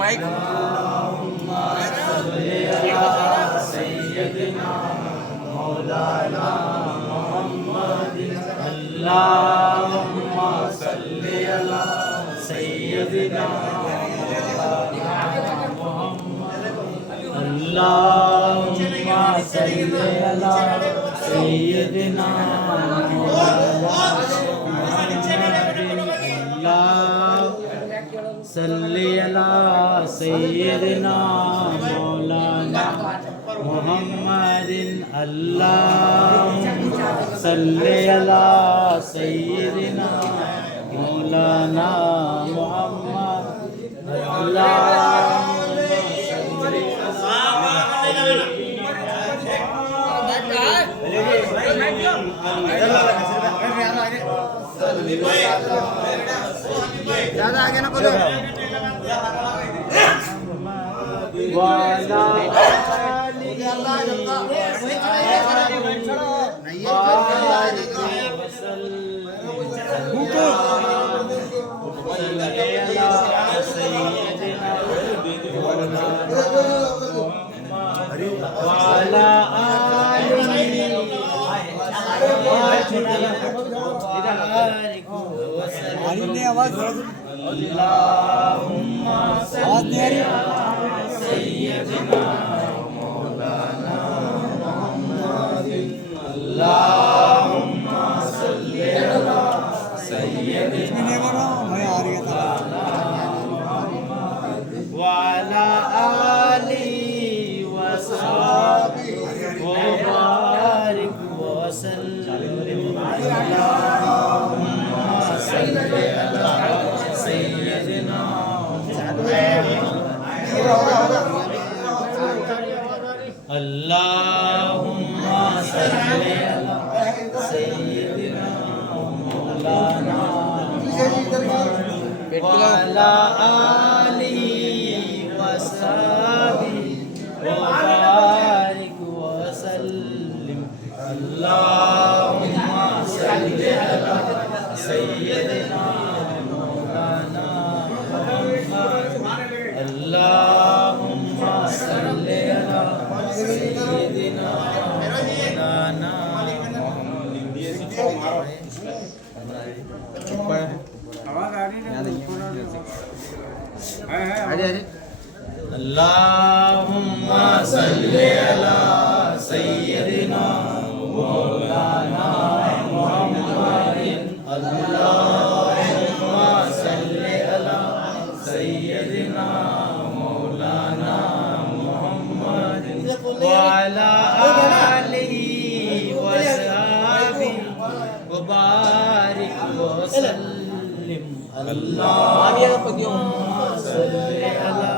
Mic सल्ली अला सय्यदिना मौलाना मुहम्मदिन अल्लाहुम्मा सल्ली अला सय्यदिना मौलाना मुहम्मद ज़्यादा आगे ना बोलो। आवाज सय्यदिना मौलाना मुहम्मदिन अल्लाहुम्मा सल्ली अला सय्यदिना व अला आलिहि व सहबिहि व बारिक व सल्लिम अल्लाहुम्मा सल्ली अला सय्यदिना अल्लाहुम्मा सल्ली अला सय्यदिना मौलाना व अला आलिहि व सहबिहि व बारिक व सल्लिम अल्लाहुम्मा सल्ली अला सय्यदिना मौलाना अल्लाहुम्मा सल्ली अला सय्यदिना मौलाना अल्लाहुम्मा सल्ली अला सय्यदिना मौलाना मुहम्मदिन अल्लाहुम्मा सल्ली अला सय्यदिना मौलाना मुहम्मदिन व अला आलिहि व सहबिहि व बारिक व सल्लिम अल्लाहुम्मा सल्ली अला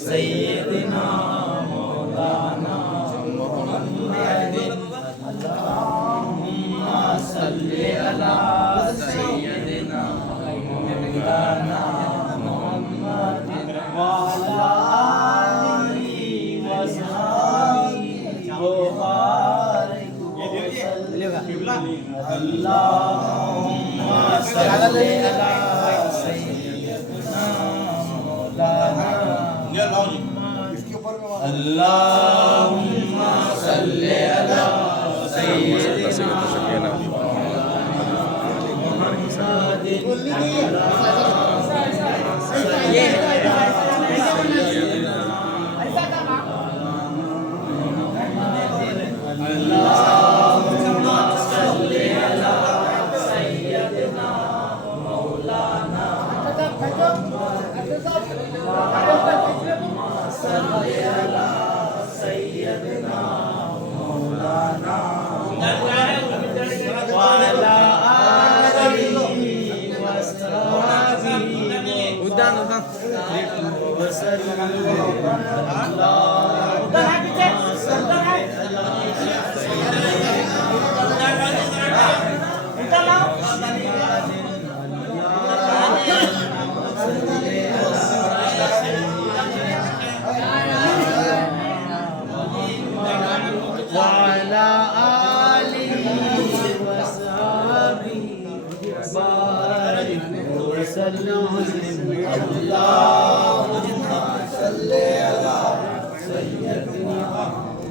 सय्यदिना मौलाना मुहम्मदिन अल्लाहुम्मा सल्ली अला सय्यदिना मौलाना मुहम्मदिन व अला आलिहि व सहबिहि व बारिक व सल्लिम अल्लाहुम्मा सल्ली अला सय्यदिना मौलाना अल्लाहुम्मा सल्ली अला सय्यदिना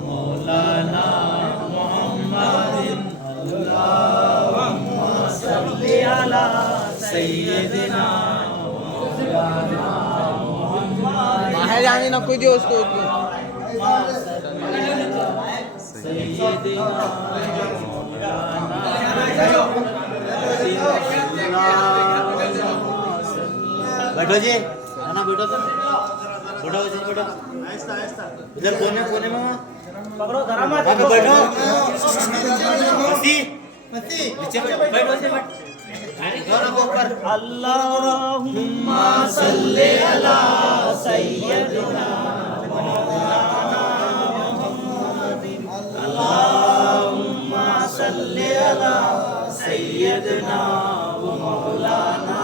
मौलाना मोहम्मदिन अल्लाहुम्मा सल्ली अला सय्यदिना मौलाना मोहम्मदिन बाहर जाने ना कोई जो उसको सय्यदिना बैठो जी ना बैठो तो बैठो इधर बैठो इधर कोने कोने में पकड़ो धरा मत बैठो मसी नीचे बैठो से बैठ अल्लाहुम्मा सल्ली अला सय्यदिना अल्लाहुम्मा सल्ली अला सय्यदिना व मौलाना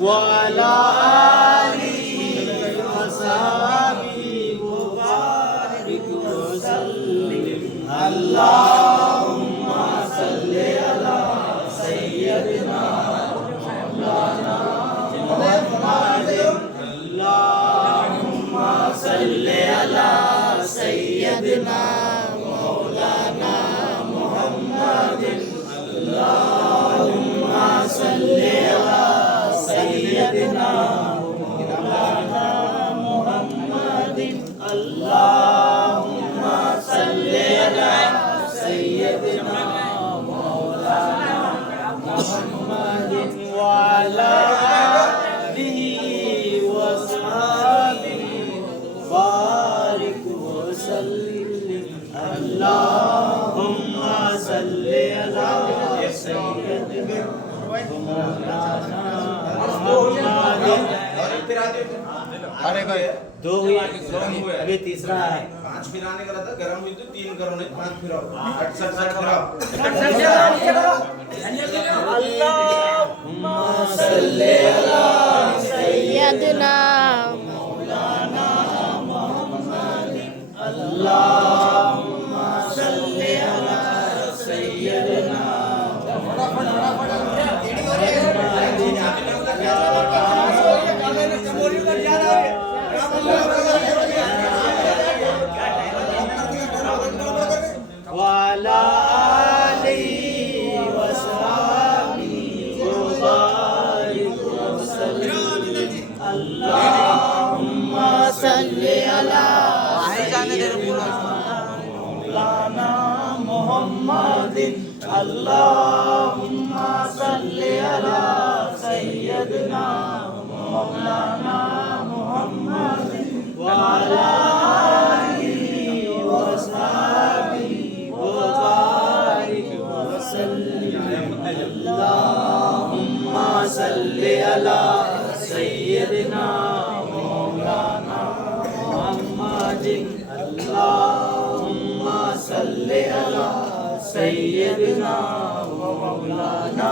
व अला आलिहि व सहाबिहि व बारिक व सल्लिम अल्लाहुम्मा सल्ली अला सय्यदिना मौलाना मुहम्मदिन अल्लाहुम्मा सल्ली अला सय्यदिना मौलाना मुहम्मदिन अल्लाहुम्मा सल्ली अला सय्यदिना मौलाना मुहम्मदिन अल्लाहुम्मा सल्ली अला सय्यदिना मौलाना मुहम्मदिन व अला आलिहि व सहाबिहि बारिक व सल्लिम अल्लाहुम्मा सल्ली अला सय्यदिना मौलाना मुहम्मदिन अरे भाई दो हुई अभी तीसरा है 5 फिराने का रहता गरम हुई तो 3 करो नहीं 5 फिराओ 68 फिराओ अल्लाहुम्मा सल्ली अला सय्यदना मौलाना मुहम्मदिन अल्लाहुम्मा सल्ली अला सय्यदिना वाला आलिहि व सहाबिहि व बारिक व सल्लिम अल्लाहुम्मा सल्ली अला मौलाना मुहम्मदिन अल्लाहुम्मा सल्ली अला सय्यदिना मौलाना मुहम्मदिन व अला आलिहि व सहाबिहि व बारिक व सल्लिम अल्लाहुम्मा सल्ली अला सय्यदिना मौलाना मुहम्मदिन अल्लाहुम्मा सल्ली अला सय्यदिना मौलाना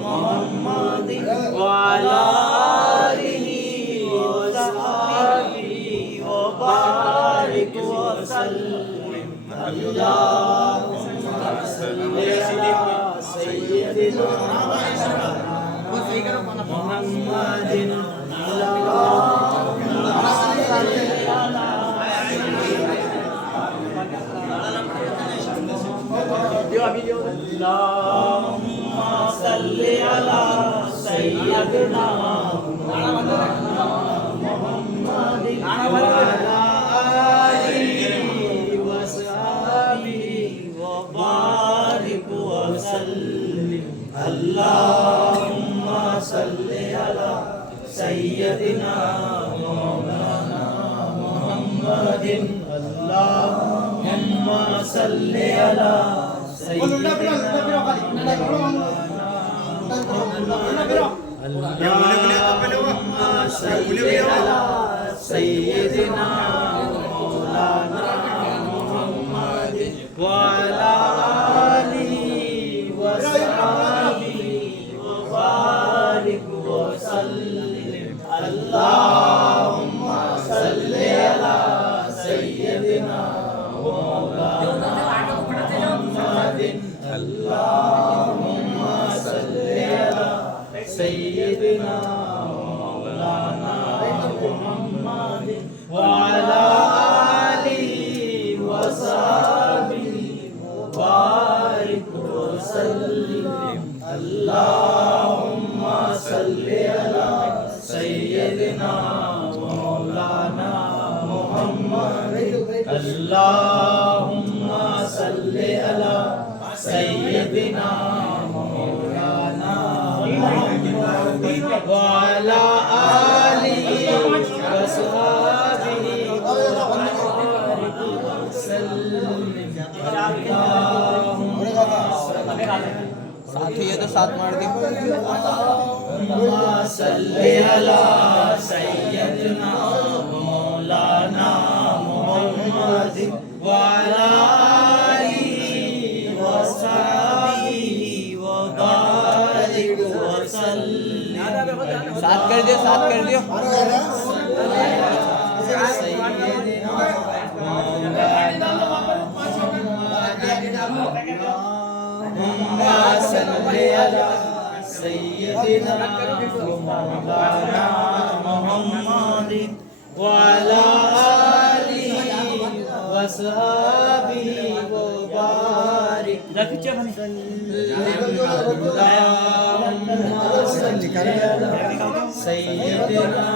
मुहम्मदिन व अला आलिहि व सहाबिहि व बारिक व सल्लिम अल्लाहुम्मा सल्ली अला सय्यदिना मुहम्मदिन अल्लाहुम्मा सल्ली अला सय्यदिना मुहम्मदिन व अला आलिहि व सहाबिहि व बारिक व सल्लिम अल्लाहुम्मा सल्ली अला सय्यदिना मौलाना मुहम्मदिन अल्लाहुम्मा सल्ली अला सय्यदिना अल्लाहुम्मा सल्ली अला सय्यदिना मौलाना मुहम्मदिन व अला आलिहि व सहाबिहि व बारिक व सल्लिम अल्लाहुम्मा सल्ली अला सय्यदिना मौलाना मुहम्मदिन अल्लाहुम्मा सल्ली अला सय्यदिना मौलाना मुहम्मदिन व अला अल्लाहुम्मा सल्ली अला सय्यदिना मौलाना मुहम्मद व अला आलिहि व सहाबिहि व बारिक वसल्लिम। साथ ही ये तो साथ मार दी। अल्लाहुम्मा सल्ली अला सय्यदिना मौलाना मुहम्मद व अला आलिहि व सहाबिहि व बारिक वसल्लिम। साथ कर दियो, साथ कर दियो। सय्यदिना मौलाना मुहम्मद व अला आलिहि व सहाबिहि व बारिक अल्लाहुम्मा सल्ली अला सय्यदिना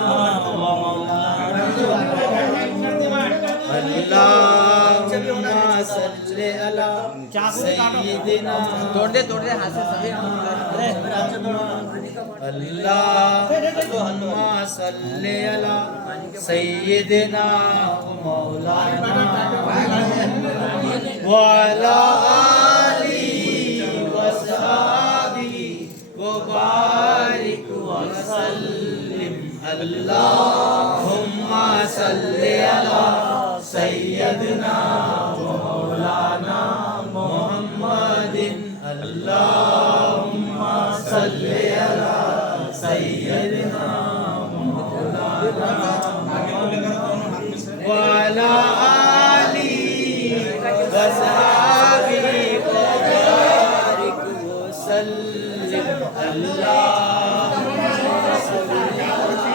अल्लाहुम्मा सल्ली अला सय्यदिना तोड़ दे हाथ से सभी। अल्लाहुम्मा सल्ली अला सय्यदिना मौलाना व अला आलिहि व सहाबिहि व बारिक वसल्लिम। अल्लाहुम्मा सल्ली अला सय्यदिना मौलाना मुहम्मदिन। अल्लाहुम्मा सल्ली अला सय्यदिना मौलाना व अला आलिहि व सहाबिहि व बारिक वसल्लिम। अल्लाहुम्मा सल्ली अला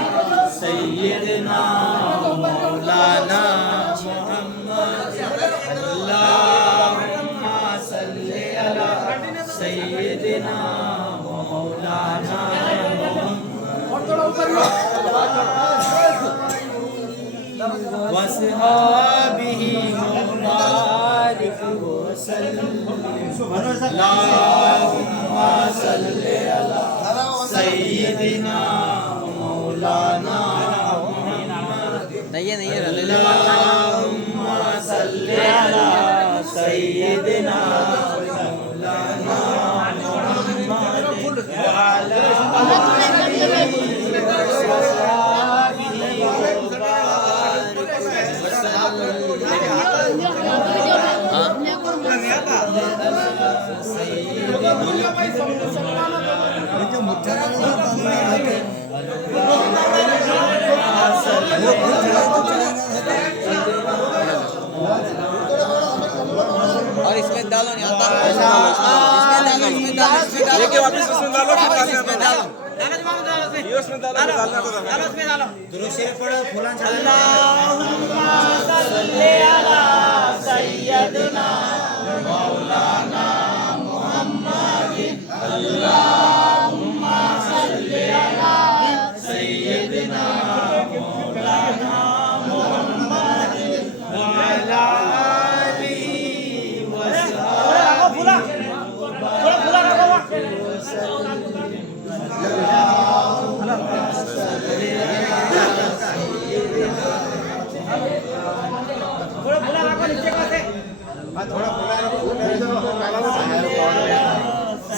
सय्यदिना मौलाना मुहम्मद। अल्लाहुम्मा सल्ली अला सय्यदिना मौलाना वसहाबिहि व बारिक वसल्लिम। अल्लाहुम्मा सल्ली अला सय्यदिना मौलाना नहीं है अल्लाहुम्मा सल्ली अला सय्यदिना मौलाना मुहम्मद व अला आलिहि व सहाबिहि व बारिक और इसमें डालो नहीं आता। इसमें लेके वापस इसमें डालो, फिर इसमें डालो। दुरूद शरीफ पढ़ो, फुलान चला। अल्लाहुम्मा सल्ली अला सय्यदिना मौलाना मुहम्मद। अल्लाहुम्मा सल्ली अला सय्यदिना मौलाना मुहम्मद व अला आलिहि व सहाबिहि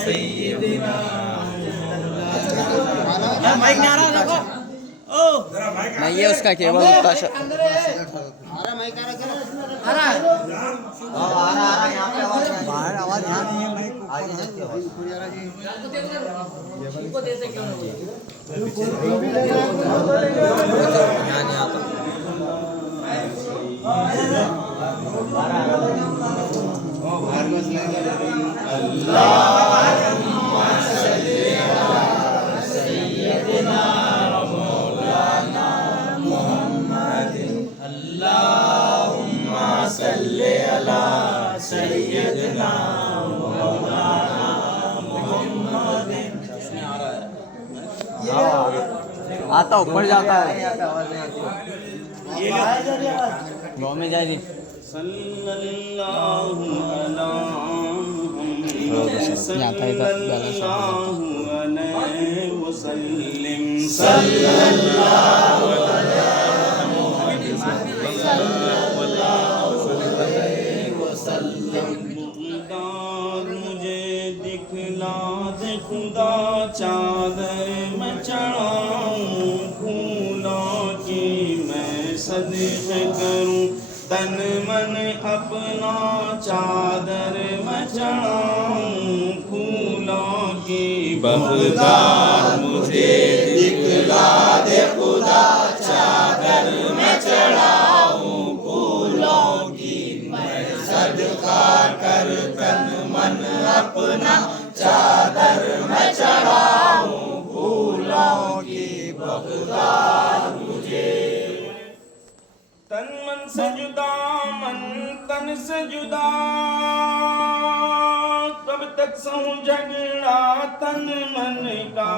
सय्यदिना माइक नहीं आ रहा देखो। ओ नहीं है उसका केवल उसका यहाँ पे बाहर आवाज यहाँ नहीं है, माइक आगे जाती है अल्लाहुम्मा सल्ली अला सय्यदिना मौलाना मुहम्मद। अल्लाहुम्मा सल्ली अला सय्यदिना मौलाना मुहम्मद। आता ऊपर जाता है। ये गाँव में जाएगी सल्लल्लाहु अला यहाँ था इधर सल्लल्लाहु अलैहि वसल्लम सल्लल्लाहु अलैहि वसल्लम मुझे दिखला दे खुदा चादर मैं चढ़ाऊं फूलों की मैं सदक़े करूं तन मन अपना चादर मैं चढ़ाऊं फूलों की बगदाद मुझे दिखला दे खुदा चादर मैं चढ़ाऊं फूलों की मैं सदका कर तन मन अपना चादर मैं चढ़ाऊं फूलों की बगदाद मुझे तन मन से जुदा मन तन से जुदा कब तक सहूं झगड़ा तन मन का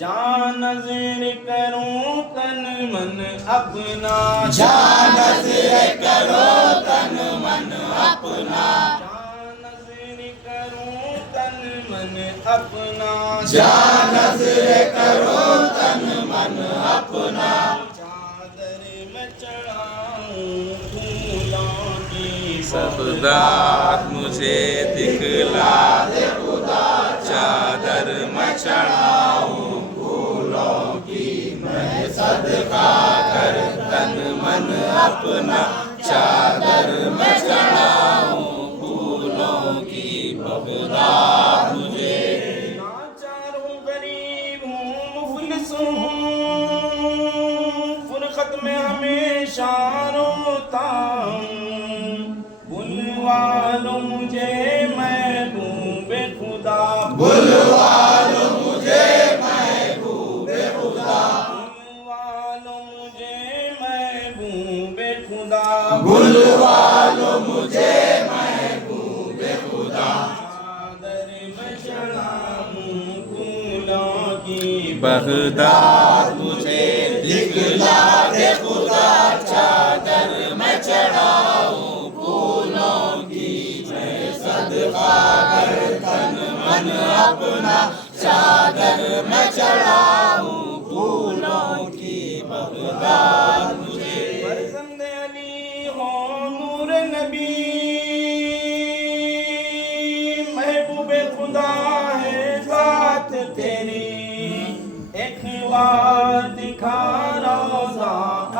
जान नज़र करूं तन मन अपना जान नज़र करूं तन मन अपना जान नज़र करूं तन मन अपना जान नज़र करूं तन मन अपना बगदाद मुझे दिखला दे खुदा चादर मैं चढ़ाऊं फूलों की मैं सदका कर तन मन अपना चादर मैं चढ़ाऊं फूलों की बगदाद मुझे नाचार हूँ गरीब हूँ मुफलिस हूँ फुरकत में हमेशा रोता बुलवालो मुझे महबूबे खुदा बुलवालो मुझे महबूबे खुदा बुलवालो मुझे महबूबे खुदा बुलवालो मुझे महबूबे खुदा चादर में चढ़ाऊं फूलों की बगदाद मुझे दिखला दे खुदा चादर मैं चढ़ाऊं सदका कर तन मन अपना चादर मैं चढ़ाऊं फूलों की बगदाद मुझे फर्जंद अली हो नूर नबी महबूबे खुदा है ज़ात तेरी एक बार दिखा रोज़ा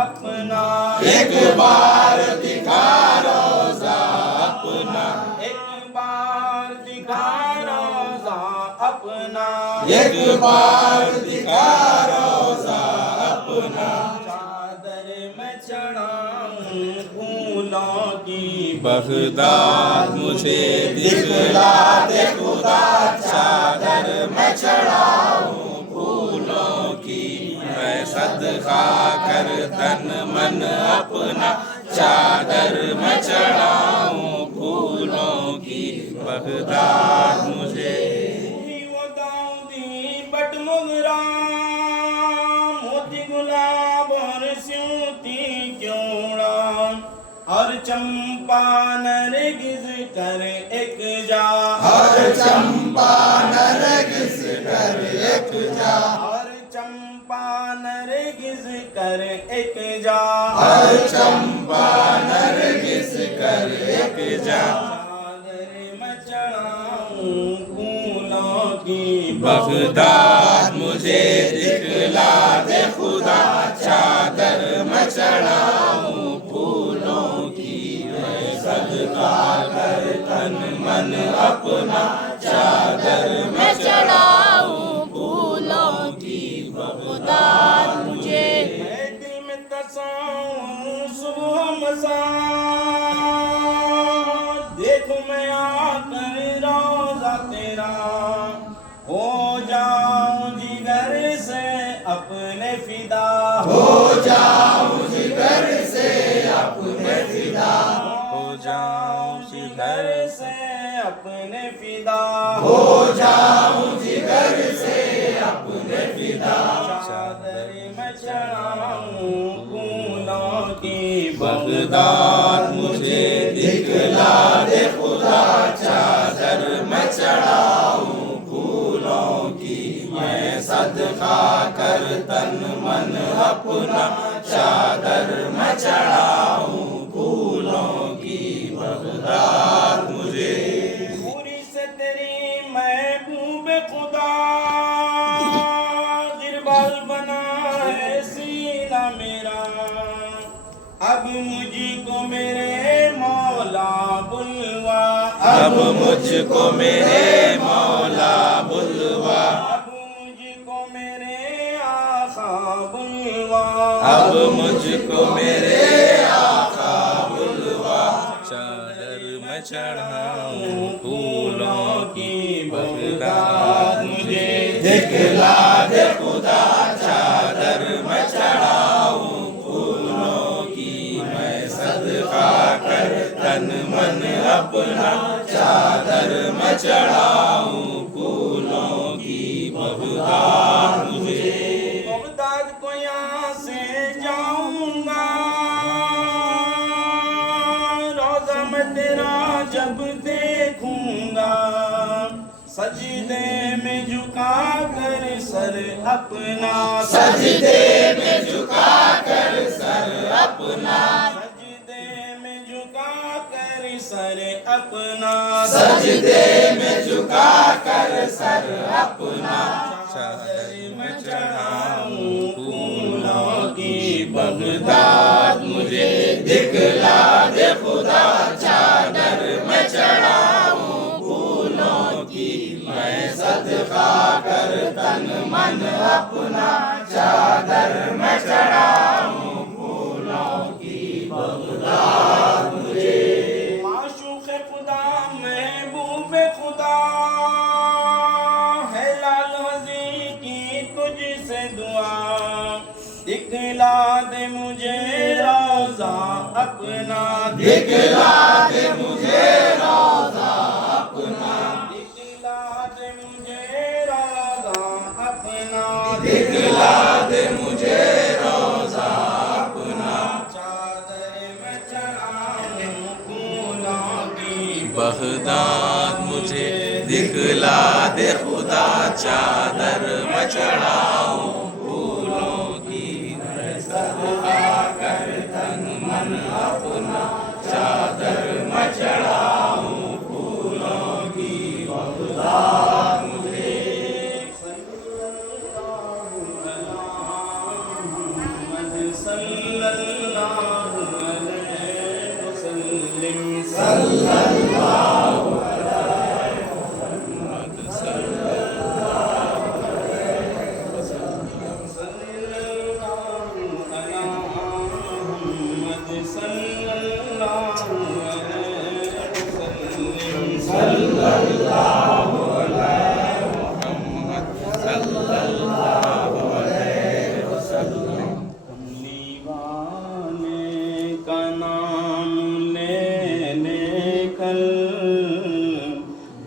अपना एक बार दिखा रोज़ा अपना अपना एक बार दिखा रोज़ा अपना चादर मैं चढ़ाऊं फूलों की बगदाद मुझे दिखला दे खुदा चादर मैं चढ़ाऊं फूलों की मैं सदका कर तन मन अपना चादर मैं चढ़ाऊं फूलों की बगदाद मुझे मोती गुलाब और स्यूती क्योड़ा और चंपा नरगिस कर एक जा और चंपा नरगिस कर एक जा और चंपा नरगिस कर एक जा और चंपा नरगिस कर एक जा बगदाद मुझे दिखला दे खुदा चादर मैं चढ़ाऊं फूलों की मैं सदका कर तन मन अपना चादर मैं चढ़ाऊं फूलों की बगदाद मुझे दिल में तसाऊं सुबह मसा देखो मैं आकर रोज़ा तेरा हो जाऊं जिगर से अपने फिदा हो जाऊं जिगर से अपने फिदा हो जाऊं जिगर से अपने फिदा हो जाऊं जिगर से अपने फिदा चादर में चढ़ाऊं फूलों की बगदाद मुझे दिखला दे खुदा, चादर मैं चढ़ाऊं फूलों की, मैं सदका कर तन मन अपना, चादर मैं चढ़ाऊं फूलों की, बगदाद मुझे। पूरी से तेरी महबूब खुदा, गिरबाल बना है सीना मेरा, अब मुझको मेरे मौला बुलवा, अब मुझको मेरे मौला बुलवा, अब मुझको मेरे आका बुलवा, अब मुझको मेरे आका बुलवा, चादर मैं चढ़ाऊं फूलों की, बगदाद मुझे दिखला दे खुदा, चादर मैं चढ़ाऊं फूलों की, मैं सदका कर तन मन अपना, चादर मैं चढ़ाऊं फूलों की, बगदाद मुझे। बगदाद को यहाँ से जाऊंगा, रोजा मैं तेरा जब देखूंगा, सजदे में झुका कर सर अपना, सजदे में झुका कर सर अपना, सजदे में झुका कर सर अपना, सजदे में झुका कर सर अपना, चादर मैं चढ़ाऊं फूलों की, बगदाद मुझे दिखला दे खुदा, चादर मैं चढ़ाऊं फूलों की, मैं सदका कर तन मन अपना, चादर मैं चढ़ाऊं फूलों की, बगदाद मुझे। माशूक़ खुदा महबूब खुदा, है लाल हज़ी की तुझसे दुआ, दिखला दे मुझे रोज़ा अपना, दिखला दे मुझे रोज़ा अपना, दिखला दे मुझे रोज़ा अपना, दिखला दे मुझे रोज़ा अपना, चादर में चढ़ाऊं फूलों की, बगदाद मुझे दिखला दे खुदा, चादर मैं चढ़ाऊं फूलों की, मैं सदका कर तन मन अपना, चादर मैं चढ़ाऊं फूलों की, बगदाद मुझे। सल्लल्लाहु अलैहि वसल्लम, सल्लल्लाहु दीवाने का नाम ले लेकर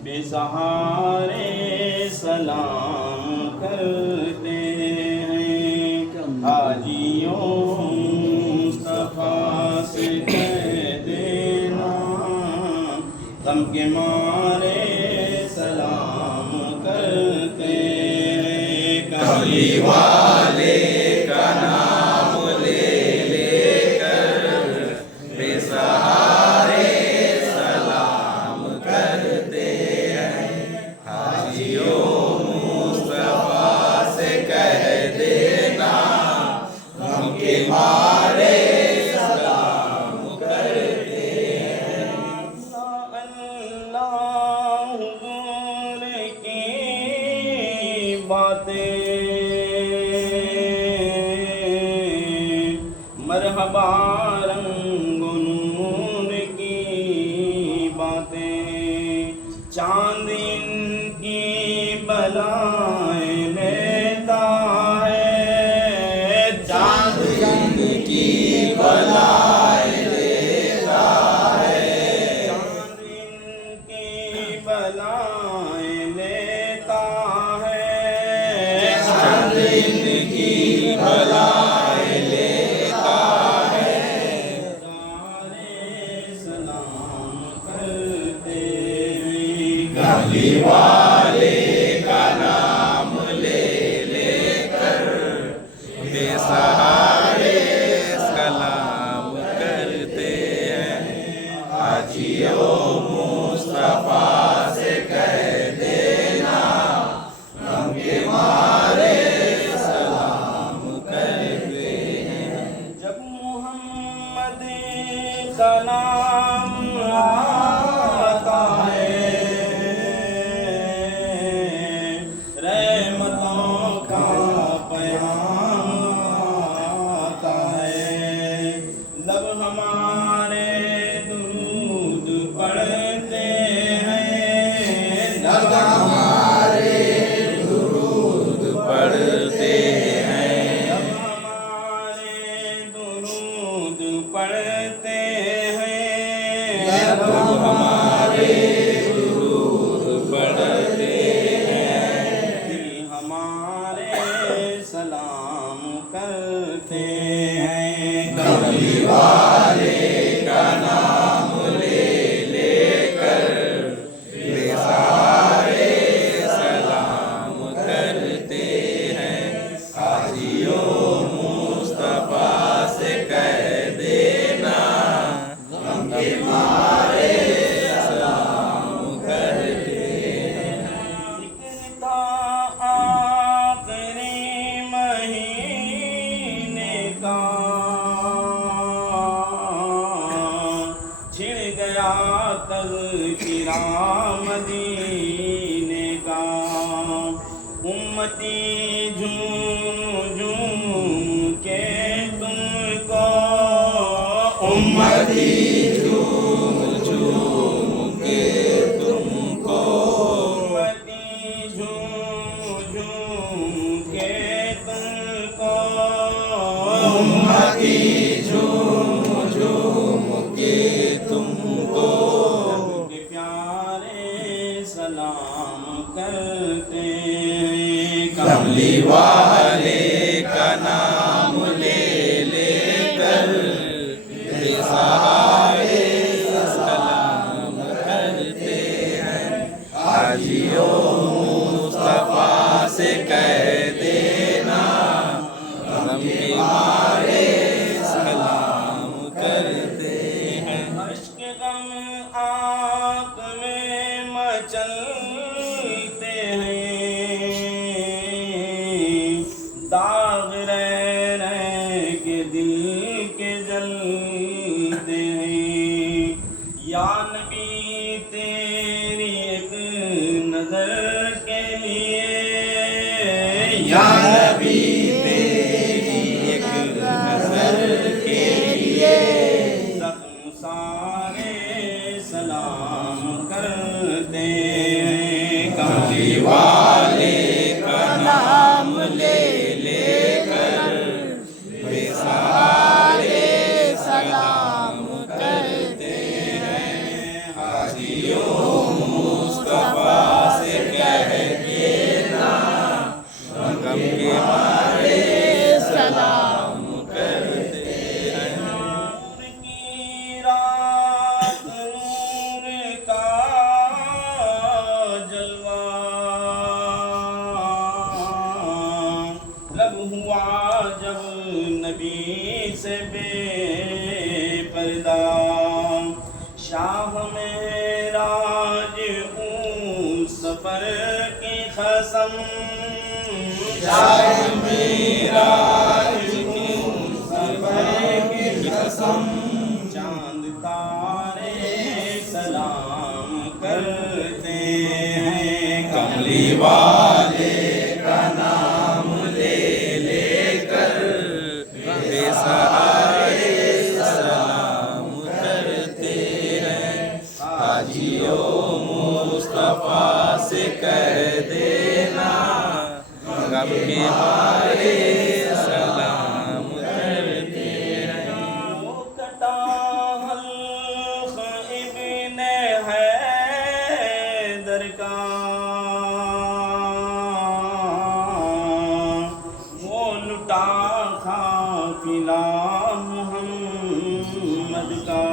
बेसहारे सलाम करते हैं, हाजियों मुस्तफा से कह देना, गम के मारे सलाम करते हैं, कमली वाले का नाम ले लेकर बेसहारे सलाम करते हैं, हाजियों मुस्तफा से कह देना, गम के मारे सलाम करते हैं। अल्लाह हुजूर की बातें, मरहबा रंग नूर की बातें, चांद इनकी बलाएं लेता है, चांद इनकी बलाएं लेता है, चांद इनकी बलाएं लेता है, चांद इनकी बलाएं लेता है, कमली वाले का नाम ले लेकर बेसहारे सलाम करते हैं। हाजियों मुस्तफा से कह देना गम के मारे सलाम करते हैं। जब मोहम्मद का नाम आता है रहमतों का पैगाम आता है। लब हमारे दुरूद पढ़ते हैं, लब हमारे दुरूद पढ़ते हैं, लब हमारे दुरूद पढ़ते हैं, लब हमारे दुरूद पढ़ते हैं। दिल हमारे सलाम करते हैं। कमली वाले का नाम ले लेकर बेसहारे सलाम करते हैं। हाजियों मुस्तफा से कह देना गम के मारे सलाम करते हैं। जिक्र था आखिरी महीने का, छिड़ गया तज़किरा मदीने का। उम्मती झूम झूम के तुमको, उम्मती झूम झूम के तुमको, उम्मती झूम झूम के तुमको, उम्मती झूम झूम के तुमको के प्यारे सलाम करते हैं। कमली वाले का नाम ले लेकर बेसहारे सलाम करते हैं। हाजियों मुस्तफा से कह देना गम के मारे सलाम करते हैं। अश्क गम आँख में मचलते हैं, दाग रह के दिल के जलते हैं। या नबी तेरी एक नजर के लिए, या नबी तेरी एक नजर के लिए जख्म सारे सलाम करते हैं। कमली वाले का नाम ले लेकर बेसहारे सलाम करते हैं। हाजियों मुस्तफा से कह देना गम के मारे सलाम करते हैं। नूर की रात नूर का जलवा, लब हुआ जब नबी से बेपर्दा। शाह मेराज उस सफर की कसम, शाह मेराज उस सफर की कसम। चांद तारे सलाम करते हैं। कमली वाले का नाम ले लेकर बेसहारे सलाम करते हैं। हाजियों मुस्तफा से कह देना गम के मारे सलाम करते हैं। वो कटा हल्क़ इब्ने हैदर का, वो लुटा काफिला मुहम्मद का।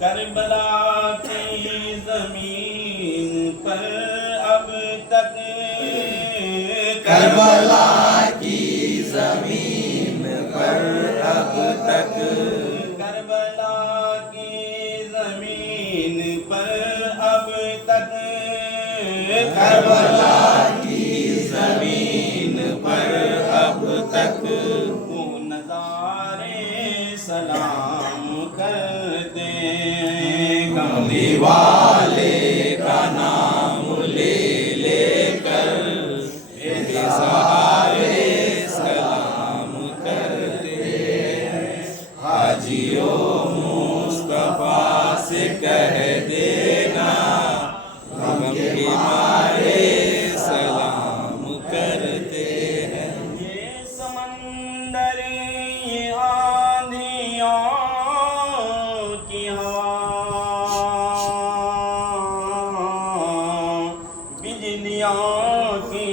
करबला की ज़मीन पर अब तक करबला की जमीन पर अब तक करबला की जमीन पर अब तक करबला की जमीन पर अब तक वो नजारे सलाम करते कमली वाले का नाम ले लेकर बेसहारे सलाम करते हाजियों मुस्तफा से कह देना हम के मारे सलाम करते हैं। ये समंदर ये आंधियों की हवा बिजलियों की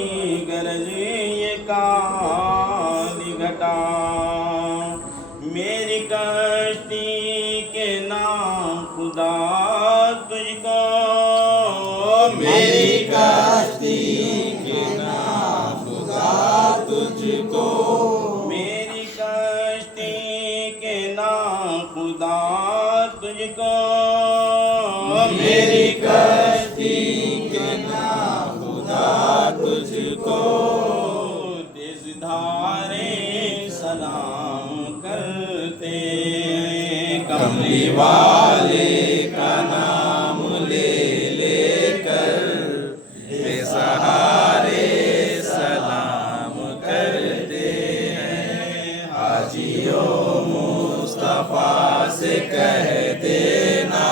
गरज ये काली घटा मेरी कश्ती के नाम खुदा तुझको मेरी कश्ती के नाम खुदा तुझको मेरी कश्ती के नाम खुदा तुझको मेरी कश्ती के नाम खुदा तुझको तेज धारे सलाम करते कमली वाले का नाम ले लेकर बेसहारे सलाम करते हैं हाजियों मुस्तफा से कह देना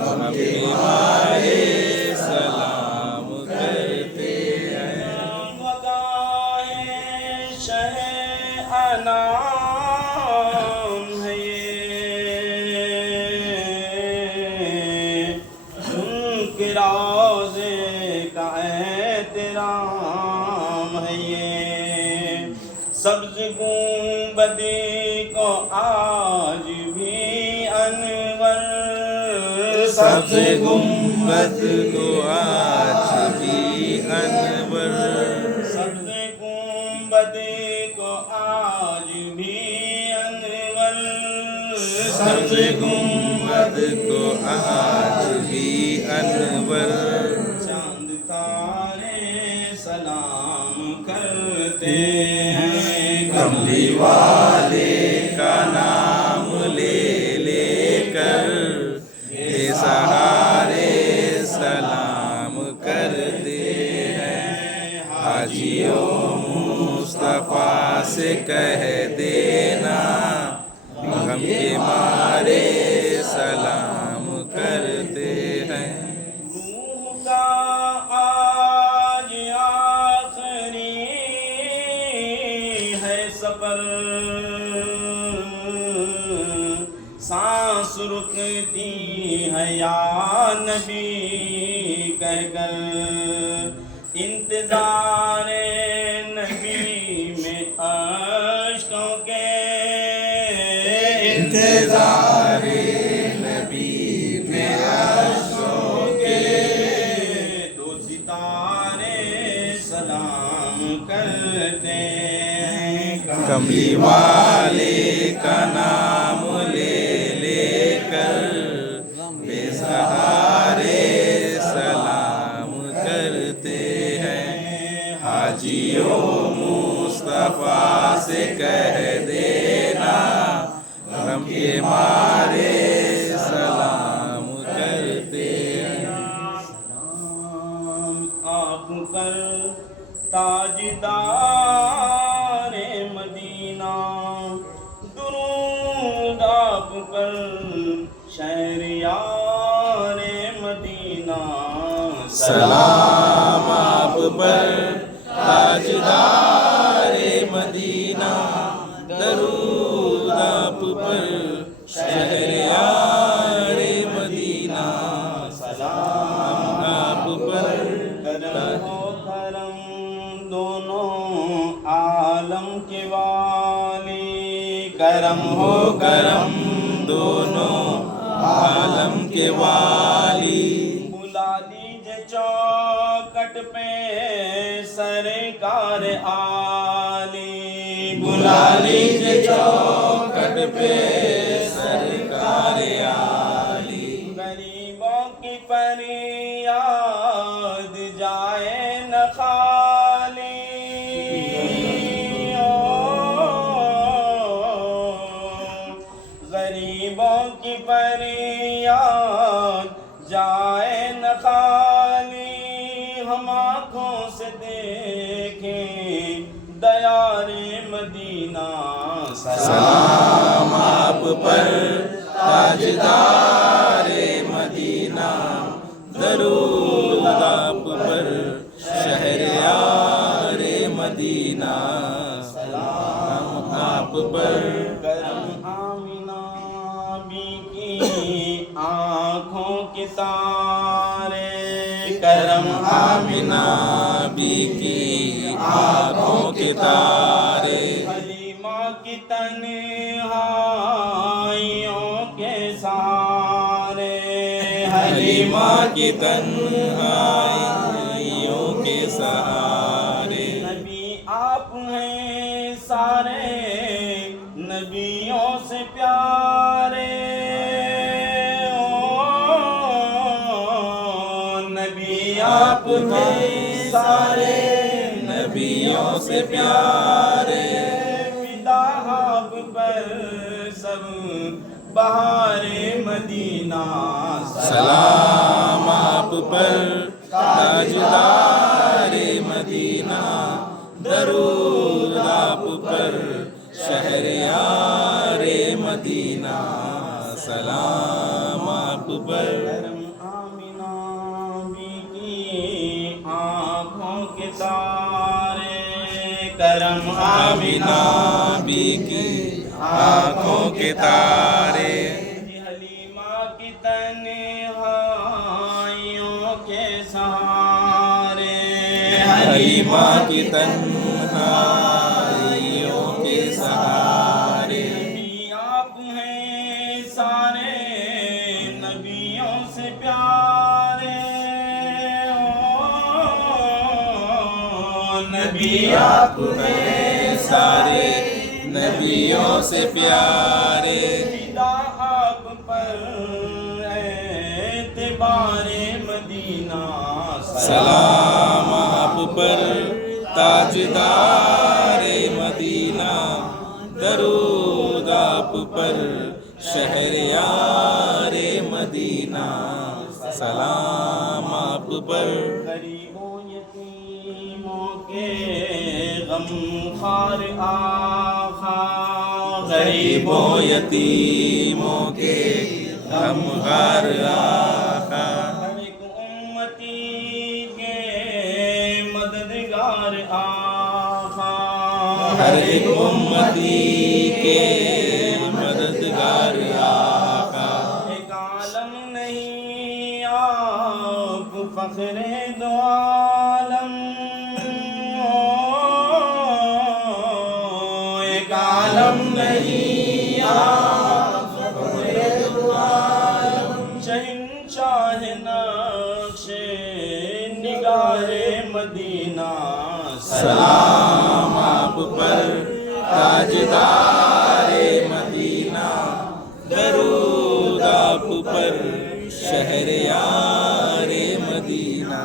हम तुम्हारे सलाम करते हैं। वगाए शह अनाम है ये उनके रोज़े का एहतराम है ये सब्ज़ गुंबदी को आज भी अनवर सब्ज़ गुंबद को आज भी अनवर सब्ज़ गुंबद को आज भी अनवर सब्ज़ गुंबद को आज भी अनवर चांद तारे सलाम करते हैं कमली वाले का नाम ले लेकर बेसहारे सलाम करते हैं हाजियों मुस्तफा से कह देना हम के मारे सलाम करते हैं। रूह का आज आखिरी है सफर सांस रुकती है या नबी कहकर इंतजार नबी में अश्कों के इंतजार नबी में अश्कों के दो सितारे सलाम करते हैं कमली वाले का नाम ले लेकर बेसहारे सलाम करते हैं हाजियों मुस्तफा से कह देना हम के मारे सलाम करते हैं। आप पर ताजदार मदीना दुरूद आप पर शहरियार मदीना सलाम आप पर ताजदार मदीना दरूद आप पर शहरियार मदीना सलाम आप पर करम हो करम दोनों आलम के वाली करम हो करम दोनों आलम के वाली बुला दीजिए पे सरकार आली, बुला लीजिए चौखट पे सरकार आली। गरीबों की फरियाद जाए न खाली, गरीबों की फरियाद जाए न खाली। हम आँखों से देखें दयारे मदीना, सलाम आप पर ताजदारे मदीना, दरूद आप पर शहरयारे मदीना, सलाम आप पर। करम आमिना बी की आँखों के तारे, करम आमिना बी की आँखों के तारे, हलीमा की तन्हाइयों के सहारे, हलीमा की तन्हाइयों के सहारे। नबी आप हैं सारे नबियों से प्यारे, ओ नबी आप हैं सारे नबियों से प्यारे, फिदा आप पर सब बहारे मदीना, सलाम आप पर ताजदारे मदीना, दरूद आप पर शहरयारे मदीना, सलाम आप पर। करम आमिना बी की आँखों के तारे, करम आमिना बी की आँखों के तारे, हलीमा की तन्हाइयों के सहारे, हलीमा की तन्हाइयों के सहारे। नबी आप हैं सारे नबियों से प्यारे, ओ नबी आप हैं सारे नबियों से प्यारे, फिदा आप पर एतबारे मदीना, सलाम आप पर ताजदारे मदीना, दरूद आप पर शहरयारे मदीना, सलाम आप पर। गरीबों यतीमों के गमखार आखा, गरीबों यतीमों के गमखार आका, हर एक उम्मती के मददगार आखा, हर एक उम्मती के मददगार आका। एक आलम नहीं आप फख्रे दो आलम, एक आलम नहीं आप फख्रे दो आलम, शहंशाह नक्शे निगारे मदीना, सलाम आप पर ताजदारे मदीना, दरूद आप पर शहरयारे मदीना,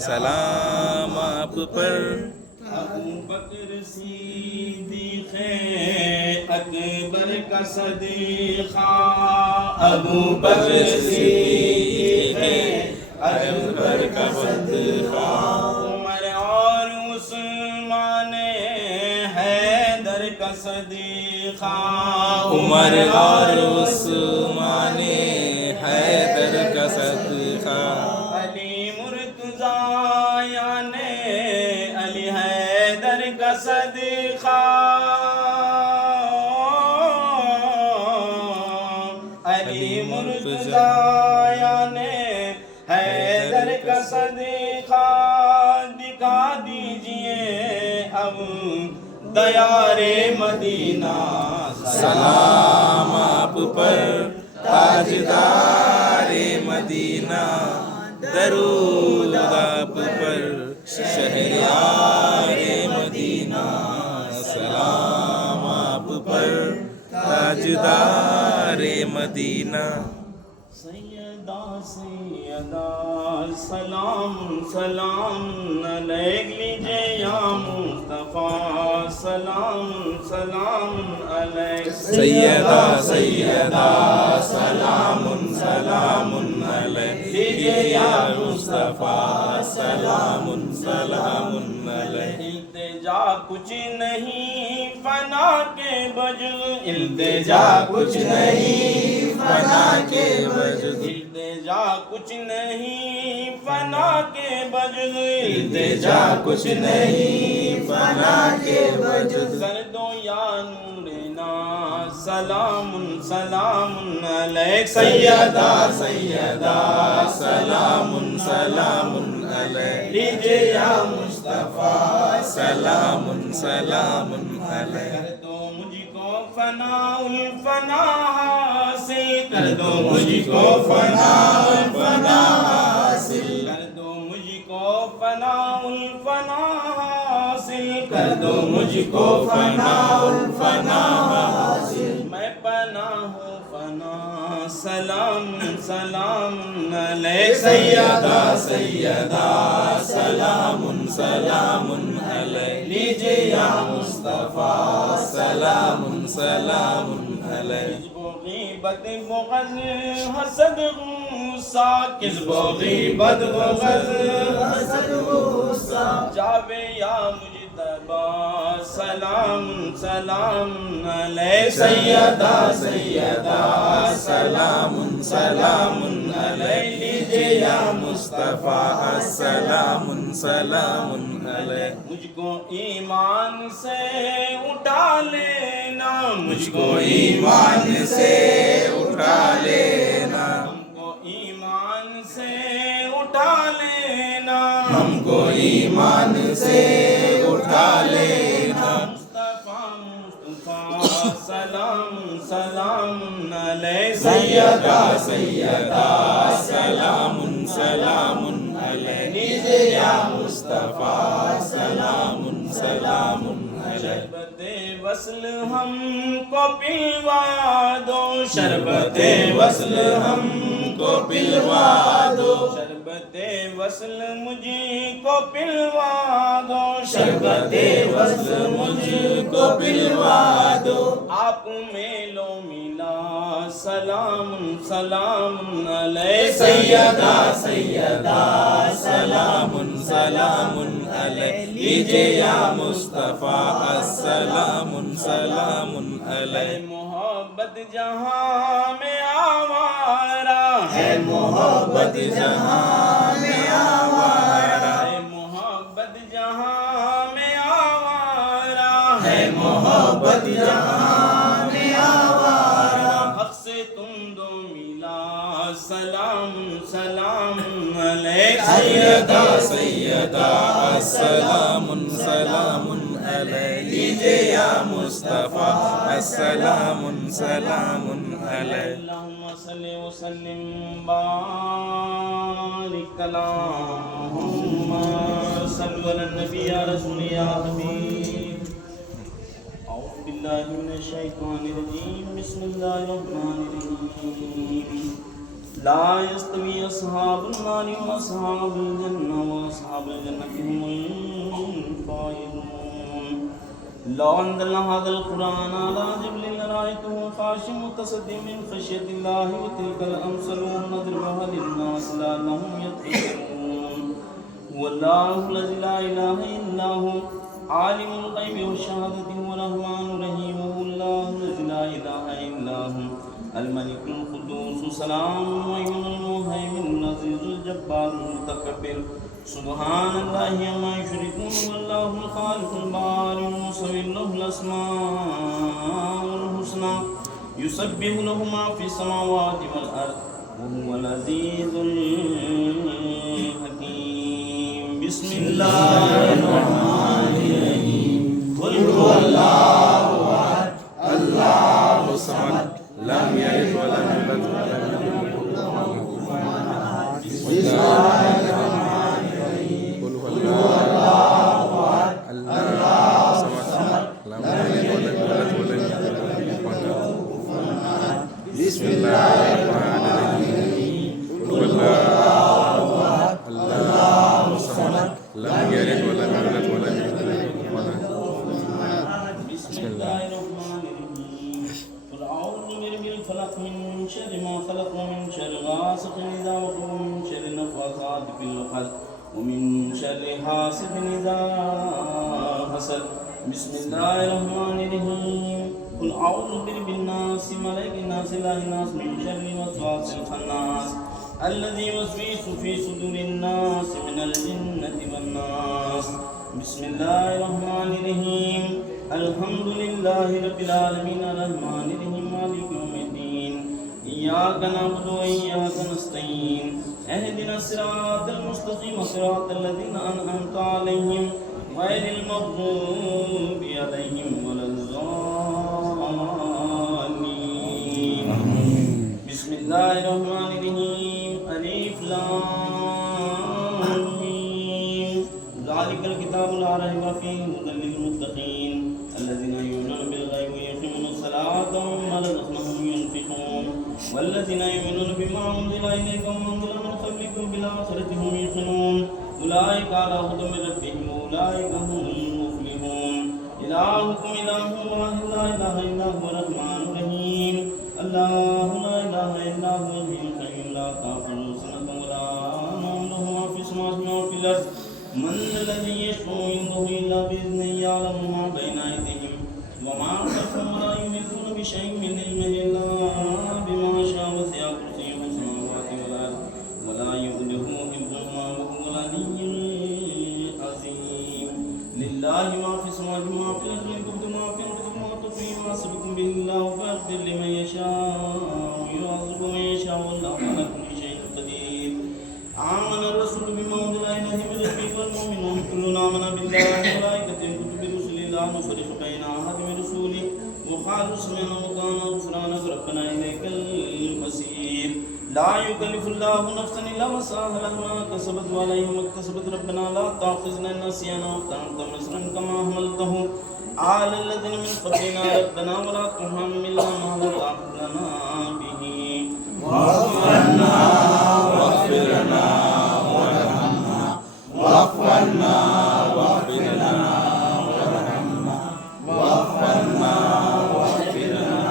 सलाम आप पर। अबू बकर सिद्दीक़ अकबर का सदीक़ा, अबू बकर सिद्दीक़ अकबर का सदीक़ा, उमर और उस्मान हैदर का सदीक़ा, उमर और उस्मान हैदर का सदका, अली मुर्तज़ा याने अली हैदर का सदीक़ा, अली मुर्तज़ा याने हैदर का सदीक़ा, दिखा दीजिए अब दयारे मदीना, सलाम आप पर ताजदारे मदीना, दरूद आप पर शहरयारे मदीना, सलाम आप पर ताजदारे मदीना। सैयदा सैयदा सलाम सलाम अलैक लीजिए या मुस्तफ़ा, सलाम सलाम अलैक। सैयदा सैयदा सलामुन सलामुन अलैक लीजिए या मुस्तफ़ा, सलामुन सलामुन अलैक। इल्तिजा कुछ नहीं फना के बजुज़, इल्तिजा कुछ नहीं फना के वजूद, इल्तिजा कुछ नहीं फना के बजुज़, इल्तिजा कुछ नहीं फना के वजूद। कर दो या नूरना सलामुन सलामुन अलैक। सैयदा सैयदा सलामुन सलामुन अलैक लीजिए या मुस्तफ़ा, सलामुन सलामुन अलैक। कर दो मुझको फनाउल फना हासिल, कर दो मुझको फनाउल फना हासिल, कर दो मुझको फनाउल फना हासिल, कर दो मुझको फनाउल फना हासिल। मैं पना हूँ फना सलाम सलाम अलैक। सैयदा सैयदा सलामुन सलामुन अलैक लीजिए या मुस्तफ़ा, सलामुन सलामुन अलैक। ग़ीबत बुग़ज़ हसद गुस्सा, किस्बो ग़ीबत बुग़ज़ हसद गुस्सा, जाबे या मुज्तबा सलाम सलाम अलैक। सैयदा सैयदा सलामुन सलामुन अलैक लीजिए या मुस्तफ़ा, सलामुन सलामुन अलैक। मुझको ईमान से उठा लेना, मुझको ईमान से उठा लेना, हमको ईमान से उठा लेना, हमको ईमान से उठा लेना। मुस्तफ़ा मुस्तफ़ा सलाम सलाम अलैक। सैयदा सैयदा सलामुन सलामुन अलैक लीजिए या मुस्तफ़ा, सलामुन सलामुन अलैक। शरबते वस्ल हमको पिलवा दो, शरबते वस्ल हमको पिलवा दो, शरबते वस्ल मुझको पिलवा दो, शरबते वस्ल मुझको पिलवा दो। आप में लो मिला सलाम सलाम अलैक। सैयदा सैयदा सलामुन सलामुन अलैक लीजिए या मुस्तफ़ा, सलामुन सलामुन अलैक। मोहब्बत जहाँ में आवारा है मोहब्बत जहाँ में आवारा, है मोहब्बत जहाँ में आवारा है मोहब्बत जहाँ में आवारा। हक से तुम दो मिला सलाम सलाम अलैक। सैयदा सैयदा सलामुन सलामुन अलैक लीजिए या मुस्तफ़ा, सलामुन सलामुन अलैक। अल्लाहुम्मा सल्लि व सल्लिम बारिक अल्लाहुम्मा सल्लि अला नबी या रसूल या हबीब। औज़ु बिल्लाहि मिनश शैतानिर रजीम, बिस्मिल्लाहिर रहमानिर रहीम। ला यस्तवी अस्हाबुन नारि व अस्हाबुल जन्नह व अस्हाबुल जन्नति हुमुल फाइज़ून। लौ अंज़लना हाज़ल क़ुरआन अला जबलिन लरअयतहु ख़ाशिअन मुतसद्दिअन मिन ख़श्यतिल्लाहि व तिलकल अमसालु नज़रिबुहा लिन्नास लअल्लहुम यत्तक़ून। वल्लाहु ला इलाहा इल्ला हु आलिमुल ग़ैबि वश्शहादति हुवल रहमानुर रहीम। वल्लाहु ला इलाहा इल्ला हु अल मलिकुल क़ुद्दूस सलामुल मुमिनुल मुहैमिनुल अज़ीज़ुल जब्बारुल मुतकब्बिर। सुब्हानल्लाहि अम्मा युश्रिकून। वल्लाहुल ख़ालिक़ुल बारिउल मुसव्विर लहुल अस्माउल हुस्ना युसब्बिहु लहु मा फ़िस समावाति वल अर्ज़ व हुवल अज़ीज़ुल हकीम। बिस्मिल्लाहिर रहमानिर रहीम। क़ुल हुवल्लाहु अहद अल्लाहु समद लम यलिद व लम यूलद व लम यकुल लहु कुफुवन अहद। الرحمن الرحيم قل هو الله الصمد لم يلد ولم يولد ولم يكن له كفوا أحد. بسم الله الرحمن الرحيم قل أعوذ برب الفلق من شر ما خلق ومن شر غاسق إذا وقب ومن شر النفاثات في العقد ومن شر حاسد إذا حسد. بسم الله الرحمن الرحيم قل أعوذ برب الناس ملك الناس إله الناس من شر الوسواس الخناس الذي يوسوس في صدور الناس من الجنة والناس. بسم الله الرحمن الرحيم الحمد لله رب العالمين الرحمن الرحيم مالك يوم الدين إياك نعبد وإياك نستعين اهدنا الصراط المستقيم صراط الذين أنعمت عليهم غير المغضوب عليهم ولا الضالين. بسم الله الرحمن الرحيم ألف لام ميم ذلك الكتاب لا ريب فيه هدى للمتقين الذين يؤمنون بالغيب ويقيمون الصلاة ومما رزقناهم ينفقون والذين يؤمنون بما أنزل إليك وما أنزل من قبلكم بالآخرة هم يوقنون أولئك على هدى من ربهم وأولئك هم المفلحون. إلهكم إله واحد لا إله إلا هو الرحمن الرحيم الله لا إله إلا هو الحي القيوم لا تأخذه سنة ولا نوم له ما في السماوات وما في الأرض من الذي يشفع عنده إلا بإذنه يعلم ما بين أيديهم وما خلفهم ولا يحيطون بشيء من علمه إلا بما شاء وسع كرسيه السماوات والأرض ولا يؤوده حفظهما وهو العلي العظيم. لله ما في السماوات وما في الأرض إن تبدوا ما في أنفسكم وما تخفوه يحاسبكم به الله فيغفر لمن يشاء ويعذب من يشاء والله على كل شيء قدير. آمن الرسول بما أنزل إليه من ربه والمؤمنون كلنا آمن بالله وملائكته وكتبه رسله لا نفرق بين أحد من رسله وقالوا سمعنا وأطعنا غفرانك ربنا إليك المصير. لا يكلف الله نفسا إلا وسعها لها ما كسبت وعليها ما اكتسبت ربنا لا تأخذنا إن نسينا وأخطأنا مصرا كما حملته على الذين من قبلنا ربنا ولا تحملنا ما لا طاقة لنا به واعف عنا واغفر لنا وارحمنا واعف عنا واغفر لنا وارحمنا واعف عنا واغفر لنا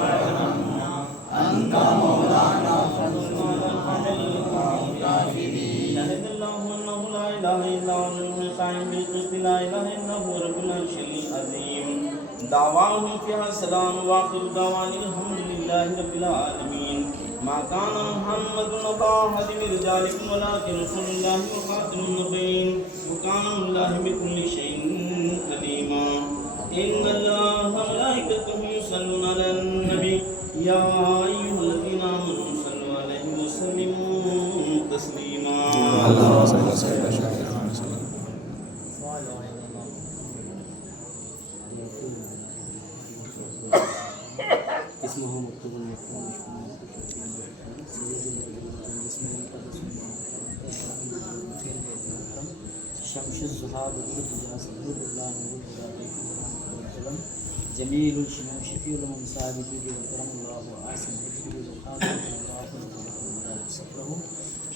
وارحمنا أنت مولانا فانصرنا على القوم الكافرين. شهد الله أنه لا إله إلا هو القائم بالقسط لا إله إلا هو رب العرش العظيم. دعواهم فيها السلام وآخر دعوانا الحمد لله رب العالمين. ما كان محمد أبا أحد من رجالكم ولكن رسول الله وخاتم النبيين وكان الله بكل شيء عليما. إن الله وملائكته يصلون على النبي يا أيها الذين آمنوا صلوا عليه وسلموا تسليما. اللهم صل وسلم على اسمه مكتوب المفهوم شمس الزهاد والجاس الله والسلام جميل الشمس شفيع المصاب به وكرم الله عاصم به وقال الله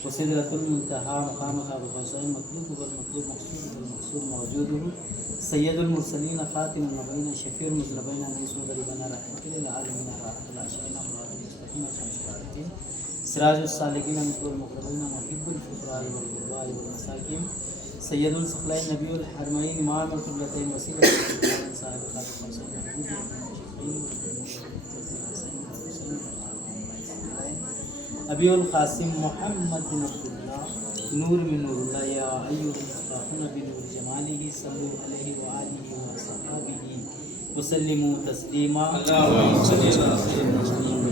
وسدرة المنتهى مقامها بالحسين مطلوب والمطلوب مقصود والمقصود موجوده سيد المرسلين خاتم النبيين شفيع المذنبين انيس مدربنا رحمة للعالمين راحة العاشقين امراض المستقيم شمس العارفين سراج السالكين مثل المقربين محب الفقراء والغرباء والمساكين سيد الثقلين نبي الحرمين امام القبلتين وسيلة صاحب خاتم الحسين محبوب أبي القاسم محمد بن عبد الله نور من نور الله يا أيها المصطفون بنور جماله صلوا عليه وآله وصحبه وسلموا تسليما. اللهم صل على سيدنا محمد.